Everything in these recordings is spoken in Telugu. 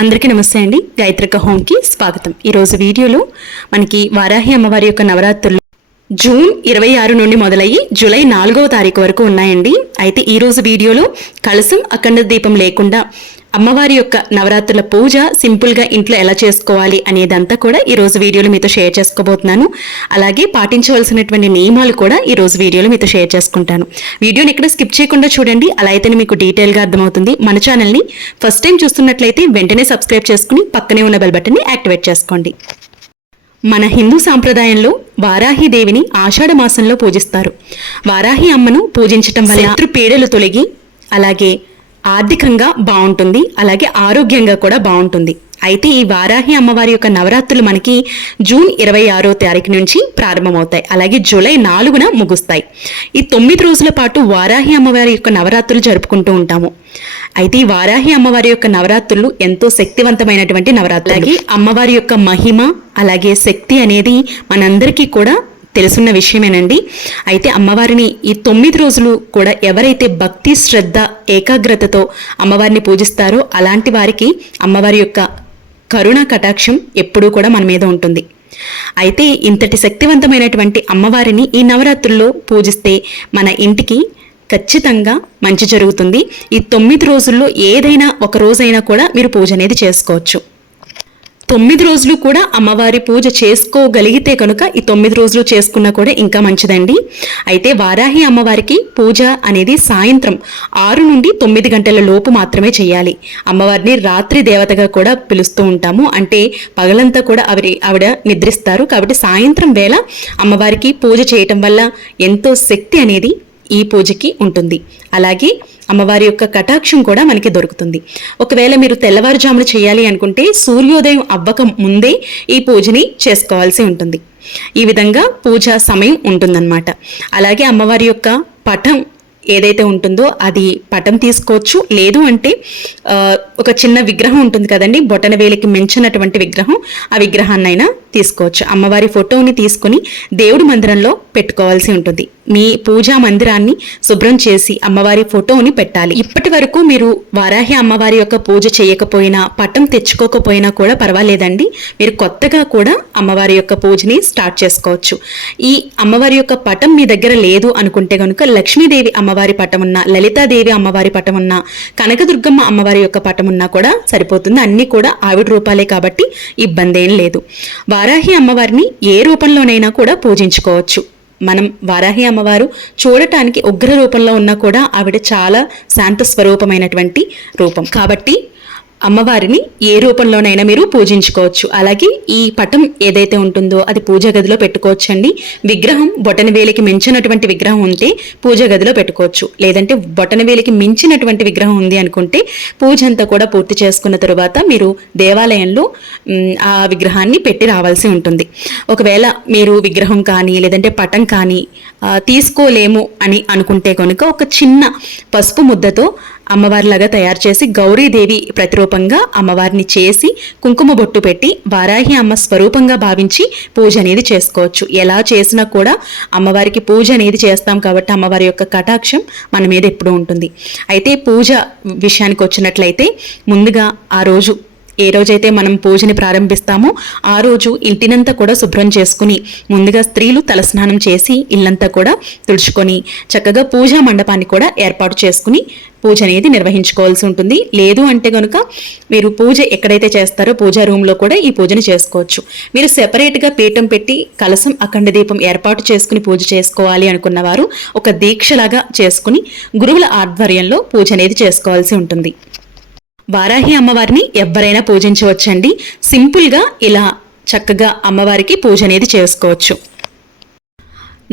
అందరికీ నమస్తే అండి. గాయత్రిక హోమ్కి స్వాగతం. ఈరోజు వీడియోలో మనకి వారాహి అమ్మవారి యొక్క నవరాత్రులు జూన్ 26 నుండి మొదలయ్యి జూలై 4వ తారీఖు వరకు ఉన్నాయండి. అయితే ఈరోజు వీడియోలో కలశం అఖండ దీపం లేకుండా అమ్మవారి యొక్క నవరాత్రుల పూజ సింపుల్గా ఇంట్లో ఎలా చేసుకోవాలి అనేదంతా కూడా ఈరోజు వీడియోలో మీతో షేర్ చేసుకోబోతున్నాను. అలాగే పాటించవలసినటువంటి నియమాలు కూడా ఈరోజు వీడియోలో మీతో షేర్ చేసుకుంటాను. వీడియోని ఎక్కడ స్కిప్ చేయకుండా చూడండి, అలా అయితేనే మీకు డీటెయిల్గా అర్థమవుతుంది. మన ఛానల్ని ఫస్ట్ టైం చూస్తున్నట్లయితే వెంటనే సబ్స్క్రైబ్ చేసుకుని పక్కనే ఉన్న బెల్ బటన్ని యాక్టివేట్ చేసుకోండి. మన హిందూ సాంప్రదాయంలో వారాహి దేవిని ఆషాఢ మాసంలో పూజిస్తారు. వారాహి అమ్మను పూజించటం వల్ల శత్రు పీడలు తొలగి అలాగే ఆర్థికంగా బాగుంటుంది, అలాగే ఆరోగ్యంగా కూడా బాగుంటుంది. అయితే ఈ వారాహి అమ్మవారి యొక్క నవరాత్రులు మనకి జూన్ 26వ తారీఖు నుంచి ప్రారంభమవుతాయి, అలాగే జూలై 4న ముగుస్తాయి. ఈ 9 రోజుల పాటు వారాహి అమ్మవారి యొక్క నవరాత్రులు జరుపుకుంటూ ఉంటాము. అయితే ఈ వారాహి అమ్మవారి యొక్క నవరాత్రులు ఎంతో శక్తివంతమైనటువంటి నవరాత్రులు. అలాగే అమ్మవారి యొక్క మహిమ అలాగే శక్తి అనేది మనందరికీ కూడా తెలుసున్న విషయమేనండి. అయితే అమ్మవారిని ఈ 9 రోజులు కూడా ఎవరైతే భక్తి శ్రద్ధ ఏకాగ్రతతో అమ్మవారిని పూజిస్తారో అలాంటి వారికి అమ్మవారి యొక్క కరుణా కటాక్షం ఎప్పుడూ కూడా మన మీద ఉంటుంది. అయితే ఇంతటి శక్తివంతమైనటువంటి అమ్మవారిని ఈ నవరాత్రుల్లో పూజిస్తే మన ఇంటికి ఖచ్చితంగా మంచి జరుగుతుంది. ఈ 9 రోజుల్లో ఏదైనా ఒక రోజైనా కూడా మీరు పూజ అనేది చేసుకోవచ్చు. 9 రోజులు కూడా అమ్మవారి పూజ చేసుకోగలిగితే కనుక ఈ 9 రోజులు చేసుకున్నా కూడా ఇంకా మంచిదండి. అయితే వారాహి అమ్మవారికి పూజ అనేది సాయంత్రం 6 నుండి 9 గంటల లోపు మాత్రమే చేయాలి. అమ్మవారిని రాత్రి దేవతగా కూడా పిలుస్తూ ఉంటాము. అంటే పగలంతా కూడా ఆవిడ నిద్రిస్తారు. కాబట్టి సాయంత్రం వేళ అమ్మవారికి పూజ చేయటం వల్ల ఎంతో శక్తి అనేది ఈ పూజకి ఉంటుంది. అలాగే అమ్మవారి యొక్క కటాక్షం కూడా మనకి దొరుకుతుంది. ఒకవేళ మీరు తెల్లవారుజామున చేయాలి అనుకుంటే సూర్యోదయం అవ్వక ముందే ఈ పూజని చేసుకోవాల్సి ఉంటుంది. ఈ విధంగా పూజా సమయం ఉంటుందన్నమాట. అలాగే అమ్మవారి యొక్క పటం ఏదైతే ఉంటుందో అది పటం తీసుకోవచ్చు, లేదు అంటే ఒక చిన్న విగ్రహం ఉంటుంది కదండి, బొటన వేలికి మించినటువంటి విగ్రహం, ఆ విగ్రహాన్నైనా తీసుకోవచ్చు. అమ్మవారి ఫోటోని తీసుకుని దేవుడి మందిరంలో పెట్టుకోవాల్సి ఉంటుంది. మీ పూజా మందిరాన్ని శుభ్రం చేసి అమ్మవారి ఫోటోని పెట్టాలి. ఇప్పటి వరకు మీరు వారాహి అమ్మవారి యొక్క పూజ చేయకపోయినా పటం తెచ్చుకోకపోయినా కూడా పర్వాలేదండి. మీరు కొత్తగా కూడా అమ్మవారి యొక్క పూజని స్టార్ట్ చేసుకోవచ్చు. ఈ అమ్మవారి యొక్క పటం మీ దగ్గర లేదు అనుకుంటే కనుక లక్ష్మీదేవి అమ్మవారి పటం ఉన్నా, లలితాదేవి అమ్మవారి పటం ఉన్నా, కనకదుర్గమ్మ అమ్మవారి యొక్క పటం ఉన్నా కూడా సరిపోతుంది. అన్నీ కూడా ఆవిడ రూపాలే కాబట్టి ఇబ్బంది ఏం లేదు. వారాహి అమ్మవారిని ఏ రూపంలోనైనా కూడా పూజించుకోవచ్చు. మనం వారాహి అమ్మవారు చూడటానికి ఉగ్ర రూపంలో ఉన్నా కూడా ఆవిడ చాలా శాంత స్వరూపమైనటువంటి రూపం కాబట్టి అమ్మవారిని ఏ రూపంలోనైనా మీరు పూజించుకోవచ్చు. అలాగే ఈ పటం ఏదైతే ఉంటుందో అది పూజా గదిలో పెట్టుకోవచ్చండి. విగ్రహం బొటనవేలికి మించినటువంటి విగ్రహం ఉంటే పూజా గదిలో పెట్టుకోవచ్చు. లేదంటే బొటనవేలికి మించినటువంటి విగ్రహం ఉంది అనుకుంటే పూజ అంతా కూడా పూర్తి చేసుకున్న తరువాత మీరు దేవాలయంలో ఆ విగ్రహాన్ని పెట్టి రావాల్సి ఉంటుంది. ఒకవేళ మీరు విగ్రహం కానీ లేదంటే పటం కానీ తీసుకోలేము అని అనుకుంటే కనుక ఒక చిన్న పసుపు ముద్దతో అమ్మవారిలాగా తయారు చేసి గౌరీదేవి ప్రతిరూపంగా అమ్మవారిని చేసి కుంకుమ బొట్టు పెట్టి వారాహి అమ్మ స్వరూపంగా భావించి పూజ అనేది చేసుకోవచ్చు. ఎలా చేసినా కూడా అమ్మవారికి పూజ అనేది చేస్తాం కాబట్టి అమ్మవారి యొక్క కటాక్షం మన మీద ఎప్పుడూ ఉంటుంది. అయితే పూజ విషయానికి వచ్చినట్లయితే ముందుగా ఆ రోజు ఏ రోజైతే మనం పూజని ప్రారంభిస్తామో ఆ రోజు ఇంటినంతా కూడా శుభ్రం చేసుకుని ముందుగా స్త్రీలు తలస్నానం చేసి ఇల్లంతా కూడా తుడుచుకొని చక్కగా పూజా మండపాన్ని కూడా ఏర్పాటు చేసుకుని పూజ అనేది నిర్వహించుకోవాల్సి ఉంటుంది. లేదు అంటే కనుక మీరు పూజ ఎక్కడైతే చేస్తారో పూజా రూమ్లో కూడా ఈ పూజను చేసుకోవచ్చు. మీరు సెపరేట్గా పీఠం పెట్టి కలశం అఖండ దీపం ఏర్పాటు చేసుకుని పూజ చేసుకోవాలి అనుకున్నవారు ఒక దీక్షలాగా చేసుకుని గురువుల ఆధ్వర్యంలో పూజ అనేది చేసుకోవాల్సి ఉంటుంది. వారాహి అమ్మవారిని ఎవరైనా పూజించవచ్చండి. సింపుల్గా ఇలా చక్కగా అమ్మవారికి పూజ అనేది చేసుకోవచ్చు.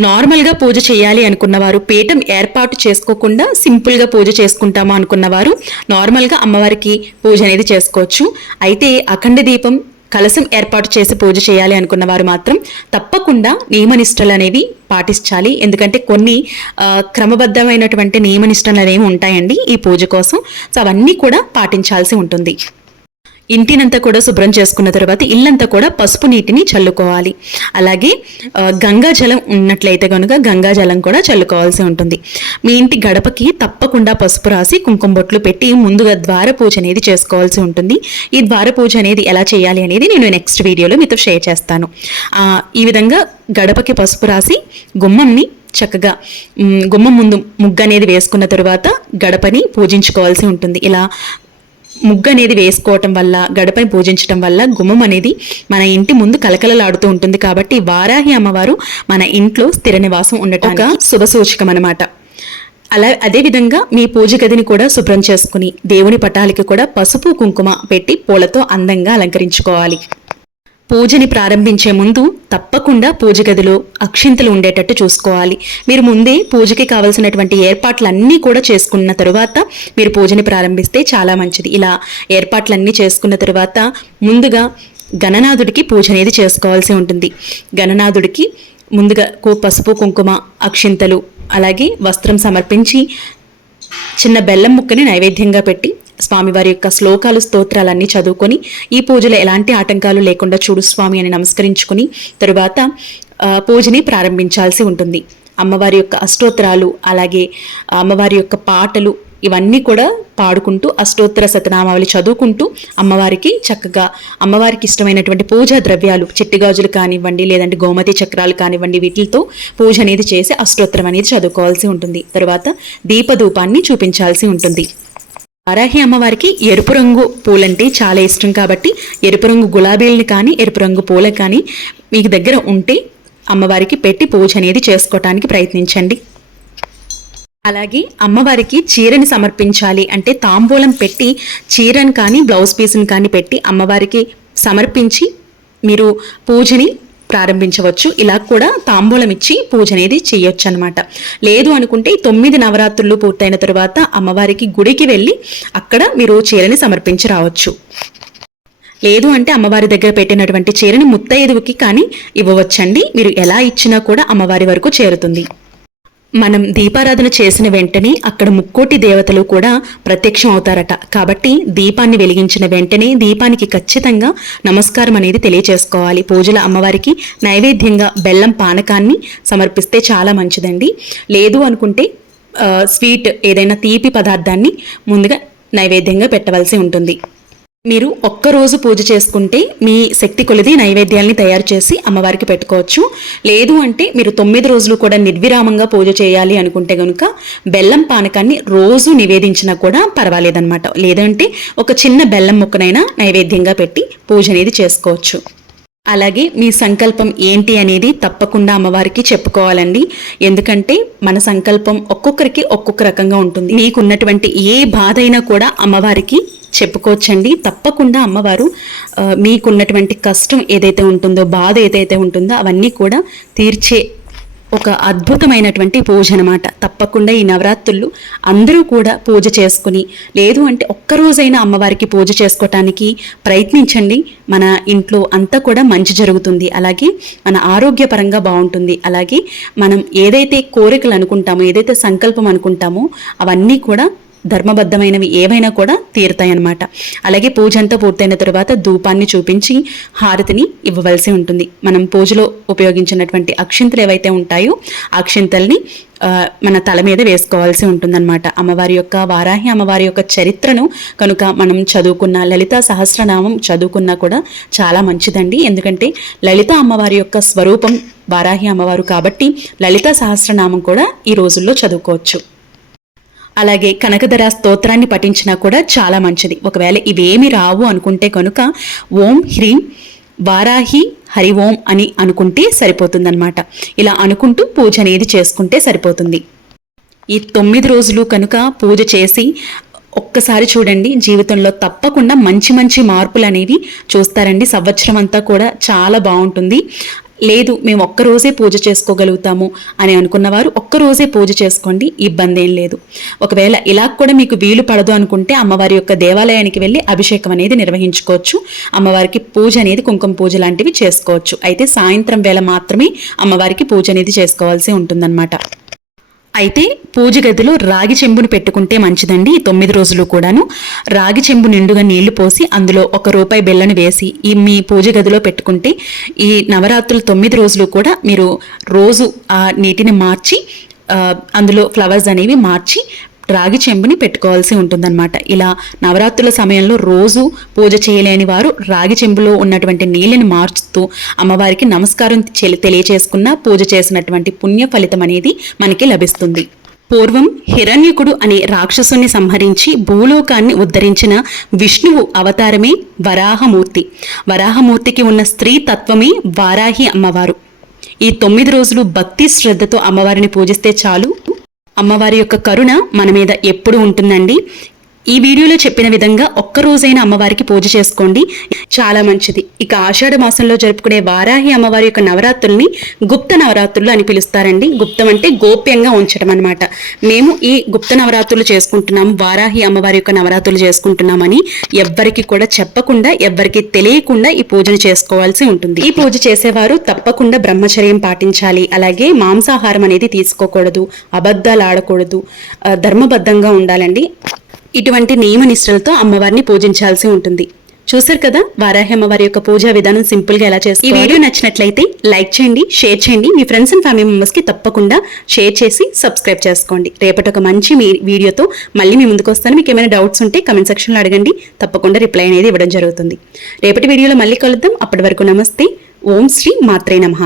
నార్మల్గా పూజ చేయాలి అనుకున్నవారు పీఠం ఏర్పాటు చేసుకోకుండా సింపుల్గా పూజ చేసుకుంటామా అనుకున్నవారు నార్మల్గా అమ్మవారికి పూజ అనేది చేసుకోవచ్చు. అయితే అఖండ దీపం కలశం ఏర్పాటు చేసి పూజ చేయాలి అనుకున్న వారు మాత్రం తప్పకుండా నియమనిష్టలు అనేవి పాటించాలి. ఎందుకంటే కొన్ని క్రమబద్ధమైనటువంటి నియమనిష్టలు అనేవి ఉంటాయండి ఈ పూజ కోసం. సో అవన్నీ కూడా పాటించాల్సి ఉంటుంది. ఇంటినంతా కూడా శుభ్రం చేసుకున్న తర్వాత ఇల్లంతా కూడా పసుపు నీటిని చల్లుకోవాలి. అలాగే గంగా జలం ఉన్నట్లయితే కనుక గంగా జలం కూడా చల్లుకోవాల్సి ఉంటుంది. మీ ఇంటి గడపకి తప్పకుండా పసుపు రాసి కుంకుమ బొట్లు పెట్టి ముందుగా ద్వార పూజ అనేది చేసుకోవాల్సి ఉంటుంది. ఈ ద్వార పూజ అనేది ఎలా చేయాలి అనేది నేను నెక్స్ట్ వీడియోలో మీతో షేర్ చేస్తాను. ఈ విధంగా గడపకి పసుపు రాసి గుమ్మంని చక్కగా గుమ్మం ముందు ముగ్గు అనేది వేసుకున్న తరువాత గడపని పూజించుకోవాల్సి ఉంటుంది. ఇలా ముగ్గు అనేది వేసుకోవటం వల్ల గడపని పూజించడం వల్ల గుమ్మం అనేది మన ఇంటి ముందు కలకలలాడుతూ ఉంటుంది. కాబట్టి వారాహి అమ్మవారు మన ఇంట్లో స్థిర నివాసం ఉండటానికి శుభ సూచకం అన్నమాట. అదేవిధంగా మీ పూజ గదిని కూడా శుభ్రం చేసుకుని దేవుని పటాలకి కూడా పసుపు కుంకుమ పెట్టి పూలతో అందంగా అలంకరించుకోవాలి. పూజని ప్రారంభించే ముందు తప్పకుండా పూజ గదిలో అక్షింతలు ఉండేటట్టు చూసుకోవాలి. మీరు ముందే పూజకి కావలసినటువంటి ఏర్పాట్లన్నీ కూడా చేసుకున్న తరువాత మీరు పూజని ప్రారంభిస్తే చాలా మంచిది. ఇలా ఏర్పాట్లన్నీ చేసుకున్న తరువాత ముందుగా గణనాథుడికి పూజ అనేది చేసుకోవాల్సి ఉంటుంది. గణనాథుడికి ముందుగా పసుపు కుంకుమ అక్షింతలు అలాగే వస్త్రం సమర్పించి చిన్న బెల్లం ముక్కని నైవేద్యంగా పెట్టి స్వామివారి యొక్క శ్లోకాలు స్తోత్రాలన్నీ చదువుకొని ఈ పూజలో ఎలాంటి ఆటంకాలు లేకుండా చూడు స్వామి అని నమస్కరించుకుని తరువాత పూజని ప్రారంభించాల్సి ఉంటుంది. అమ్మవారి యొక్క అష్టోత్తరాలు అలాగే అమ్మవారి యొక్క పాటలు ఇవన్నీ కూడా పాడుకుంటూ అష్టోత్తర శతనామావళి చదువుకుంటూ అమ్మవారికి చక్కగా అమ్మవారికి ఇష్టమైనటువంటి పూజా ద్రవ్యాలు చిట్టి గాజులు కానివ్వండి లేదంటే గోమతి చక్రాలు కానివ్వండి వీటితో పూజ అనేది చేసి అష్టోత్తరం అనేది చదువుకోవాల్సి ఉంటుంది. తరువాత దీపధూపాన్ని చూపించాల్సి ఉంటుంది. వారాహి అమ్మవారికి ఎరుపు రంగు పూలంటే చాలా ఇష్టం కాబట్టి ఎరుపు రంగు గులాబీలని కానీ ఎరుపు రంగు పూలు కానీ మీకు దగ్గర ఉంటే అమ్మవారికి పెట్టి పూజ అనేది చేసుకోవటానికి ప్రయత్నించండి. అలాగే అమ్మవారికి చీరని సమర్పించాలి అంటే తాంబూలం పెట్టి చీరను కానీ బ్లౌజ్ పీస్ని కానీ పెట్టి అమ్మవారికి సమర్పించి మీరు పూజని ప్రారంభించవచ్చు. ఇలా కూడా తాంబూలం ఇచ్చి పూజ అనేది చేయొచ్చు అనమాట. లేదు అనుకుంటే 9 నవరాత్రులు పూర్తయిన తరువాత అమ్మవారికి గుడికి వెళ్ళి అక్కడ మీరు చీరని సమర్పించి రావచ్చు. లేదు అంటే అమ్మవారి దగ్గర పెట్టినటువంటి చీరని ముత్తైదువుకి కానీ ఇవ్వవచ్చండి. మీరు ఎలా ఇచ్చినా కూడా అమ్మవారి వరకు చేరుతుంది. మనం దీపారాధన చేసిన వెంటనే అక్కడ ముక్కోటి దేవతలు కూడా ప్రత్యక్షం అవుతారట. కాబట్టి దీపాన్ని వెలిగించిన వెంటనే దీపానికి ఖచ్చితంగా నమస్కారం అనేది తెలియచేసుకోవాలి. పూజల అమ్మవారికి నైవేద్యంగా బెల్లం పానకాన్ని సమర్పిస్తే చాలా మంచిదండి. లేదు అనుకుంటే స్వీట్ ఏదైనా తీపి పదార్థాన్ని ముందుగా నైవేద్యంగా పెట్టవలసి ఉంటుంది. మీరు ఒక్కరోజు పూజ చేసుకుంటే మీ శక్తి కొలిది నైవేద్యాల్ని తయారు చేసి అమ్మవారికి పెట్టుకోవచ్చు. లేదు అంటే మీరు 9 రోజులు కూడా నిర్విరామంగా పూజ చేయాలి అనుకుంటే కనుక బెల్లం పానకాన్ని రోజు నివేదించినా కూడా పర్వాలేదన్నమాట. లేదంటే ఒక చిన్న బెల్లం ముక్కనైనా నైవేద్యంగా పెట్టి పూజ అనేది చేసుకోవచ్చు. అలాగే మీ సంకల్పం ఏంటి అనేది తప్పకుండా అమ్మవారికి చెప్పుకోవాలండి. ఎందుకంటే మన సంకల్పం ఒక్కొక్కరికి ఒక్కొక్క రకంగా ఉంటుంది. మీకున్నటువంటి ఏ బాధ అయినా కూడా అమ్మవారికి చెప్పుకోవచ్చండి. తప్పకుండా అమ్మవారు మీకున్నటువంటి కష్టం ఏదైతే ఉంటుందో బాధ ఏదైతే ఉంటుందో అవన్నీ కూడా తీర్చే ఒక అద్భుతమైనటువంటి పూజ అనమాట. తప్పకుండా ఈ నవరాత్రులు అందరూ కూడా పూజ చేసుకుని లేదు అంటే ఒక్కరోజైనా అమ్మవారికి పూజ చేసుకోవటానికి ప్రయత్నించండి. మన ఇంట్లో అంతా కూడా మంచి జరుగుతుంది. అలాగే మన ఆరోగ్యపరంగా బాగుంటుంది. అలాగే మనం ఏదైతే కోరికలు అనుకుంటామో ఏదైతే సంకల్పం అనుకుంటామో అవన్నీ కూడా ధర్మబద్ధమైనవి ఏవైనా కూడా తీరుతాయన్నమాట. అలాగే పూజ అంతా పూర్తయిన తర్వాత ధూపాన్ని చూపించి హారతిని ఇవ్వవలసి ఉంటుంది. మనం పూజలో ఉపయోగించినటువంటి అక్షింతలు ఏవైతే ఉంటాయో అక్షింతల్ని మన తల మీద వేసుకోవాల్సి ఉంటుందన్నమాట. అమ్మవారి యొక్క వారాహి అమ్మవారి యొక్క చరిత్రను కనుక మనం చదువుకున్న లలితా సహస్రనామం చదువుకున్నా కూడా చాలా మంచిదండి. ఎందుకంటే లలిత అమ్మవారి యొక్క స్వరూపం వారాహి అమ్మవారు కాబట్టి లలితా సహస్రనామం కూడా ఈ రోజుల్లో చదువుకోవచ్చు. అలాగే కనకధర స్తోత్రాన్ని పఠించినా కూడా చాలా మంచిది. ఒకవేళ ఇవేమి రావు అనుకుంటే కనుక ఓం హ్రీం వారాహి హరి ఓం అని అనుకుంటే సరిపోతుందన్నమాట. ఇలా అనుకుంటూ పూజ అనేది చేసుకుంటే సరిపోతుంది. ఈ 9 రోజులు కనుక పూజ చేసి ఒక్కసారి చూడండి, జీవితంలో తప్పకుండా మంచి మంచి మార్పులు అనేవి చూస్తారండి. సంవత్సరం అంతా కూడా చాలా బాగుంటుంది. లేదు మేము ఒక్కరోజే పూజ చేసుకోగలుగుతాము అని అనుకున్నవారు ఒక్కరోజే పూజ చేసుకోండి, ఇబ్బంది ఏం లేదు. ఒకవేళ ఇలా కూడా మీకు వీలు పడదు అనుకుంటే అమ్మవారి యొక్క దేవాలయానికి వెళ్ళి అభిషేకం అనేది నిర్వహించుకోవచ్చు. అమ్మవారికి పూజ అనేది కుంకుమ పూజ లాంటివి చేసుకోవచ్చు. అయితే సాయంత్రం వేళ మాత్రమే అమ్మవారికి పూజ అనేది చేసుకోవాల్సి ఉంటుందన్నమాట. అయితే పూజ గదిలో రాగి చెంబును పెట్టుకుంటే మంచిదండి. ఈ 9 రోజులు కూడాను రాగి చెంబు నిండుగా నీళ్లు పోసి అందులో ₹1 బెల్లను వేసి ఈ మీ పూజ గదిలో పెట్టుకుంటే ఈ నవరాత్రులు 9 రోజులు కూడా మీరు రోజు ఆ నీటిని మార్చి అందులో ఫ్లవర్స్ అనేవి మార్చి రాగి చెంబుని పెట్టుకోవాల్సి ఉంటుందన్నమాట. ఇలా నవరాత్రుల సమయంలో రోజు పూజ చేయలేని వారు రాగి చెంబులో ఉన్నటువంటి నీళ్ళని మార్చుతూ అమ్మవారికి నమస్కారం తెలియచేసుకున్న పూజ చేసినటువంటి పుణ్య ఫలితం అనేది మనకి లభిస్తుంది. పూర్వం హిరణ్యకుడు అనే రాక్షసుని సంహరించి భూలోకాన్ని ఉద్ధరించిన విష్ణువు అవతారమే వరాహమూర్తి. వరాహమూర్తికి ఉన్న స్త్రీ తత్వమే వారాహి అమ్మవారు. ఈ 9 రోజులు భక్తి శ్రద్ధతో అమ్మవారిని పూజిస్తే చాలు, అమ్మవారి యొక్క కరుణ మన మీద ఎప్పుడు ఉంటుందండి. ఈ వీడియోలో చెప్పిన విధంగా ఒక్కరోజైనా అమ్మవారికి పూజ చేసుకోండి, చాలా మంచిది. ఇక ఆషాఢ మాసంలో జరుపుకునే వారాహి అమ్మవారి యొక్క నవరాత్రుల్ని గుప్త నవరాత్రులు అని పిలుస్తారండి. గుప్తం అంటే గోప్యంగా ఉంచడం అనమాట. మేము ఈ గుప్త నవరాత్రులు చేసుకుంటున్నాము, వారాహి అమ్మవారి యొక్క నవరాత్రులు చేసుకుంటున్నామని ఎవ్వరికి కూడా చెప్పకుండా, ఎవ్వరికి తెలియకుండా ఈ పూజను చేసుకోవాల్సి ఉంటుంది. ఈ పూజ చేసేవారు తప్పకుండా బ్రహ్మచర్యం పాటించాలి. అలాగే మాంసాహారం అనేది తీసుకోకూడదు, అబద్ధాలు ఆడకూడదు, ధర్మబద్ధంగా ఉండాలండి. ఇటువంటి నియమ నిష్టలతో అమ్మవారిని పూజించాల్సి ఉంటుంది. చూసారు కదా వారాహి అమ్మవారి యొక్క పూజా విధానం సింపుల్ గా ఎలా చేస్తారు. ఈ వీడియో నచ్చినట్లయితే లైక్ చేయండి, షేర్ చేయండి, మీ ఫ్రెండ్స్ అండ్ ఫ్యామిలీ మెంబర్స్ కి తప్పకుండా షేర్ చేసి సబ్స్క్రైబ్ చేసుకోండి. రేపటి ఒక మంచి వీడియోతో మళ్ళీ మీ ముందుకు వస్తాను. మీకు ఏమైనా డౌట్స్ ఉంటే కమెంట్ సెక్షన్ లో అడగండి, తప్పకుండా రిప్లై అనేది ఇవ్వడం జరుగుతుంది. రేపటి వీడియోలో మళ్ళీ కలుద్దాం. అప్పటి వరకు నమస్తే. ఓం శ్రీ మాత్రే నమః.